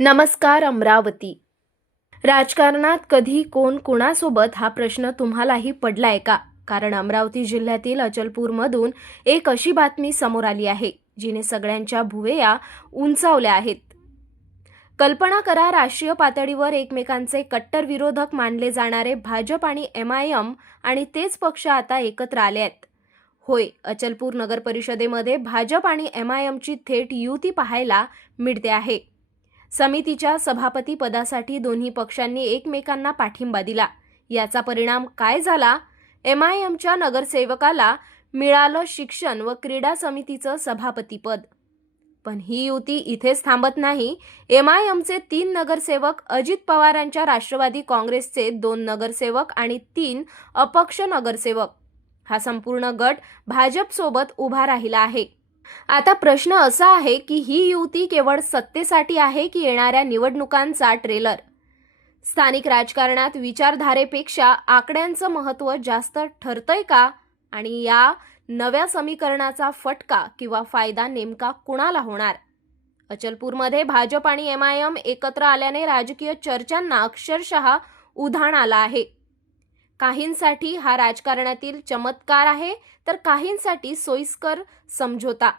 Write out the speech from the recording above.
नमस्कार अमरावती. राजकारणात कधी कोण कुणासोबत हा प्रश्न तुम्हालाही पडलाय का? कारण अमरावती जिल्ह्यातील अचलपूरमधून एक अशी बातमी समोर आली आहे जिने सगळ्यांच्या भुवया उंचावल्या आहेत. कल्पना करा, राष्ट्रीय पातळीवर एकमेकांचे कट्टर विरोधक मानले जाणारे भाजप आणि MIM आणि तेच पक्ष आता एकत्र आले आहेत. होय, अचलपूर नगर परिषदेमध्ये भाजप आणि MIMची थेट युती पाहायला मिळते आहे. समितीच्या सभापती पदासाठी दोन्ही पक्षांनी एकमेकांना पाठिंबा दिला. याचा परिणाम काय झाला? MIMच्या नगरसेवकाला मिळालं शिक्षण व क्रीडा समितीचं सभापतीपद. पण ही युती इथेच थांबत नाही. MIMचे 3 नगरसेवक, अजित पवारांच्या राष्ट्रवादी काँग्रेसचे 2 नगरसेवक आणि 3 अपक्ष नगरसेवक, हा संपूर्ण गट भाजपसोबत उभा राहिला आहे. आता प्रश्न असा आहे की ही युती केवळ सत्तेसाठी आहे की येणाऱ्या निवडणुकांचा ट्रेलर? स्थानिक राजकारणात विचारधारेपेक्षा आकड्यांचं महत्त्व जास्त ठरतंय का? आणि या नव्या समीकरणाचा फटका किंवा फायदा नेमका कुणाला होणार? अचलपूरमध्ये भाजप आणि MIM एकत्र आल्याने राजकीय चर्चांना अक्षरशः उधाण आलं आहे. काहींसाठी हा राजकारणातील चमत्कार आहे, तर काहींसाठी सोयीस्कर समझोता.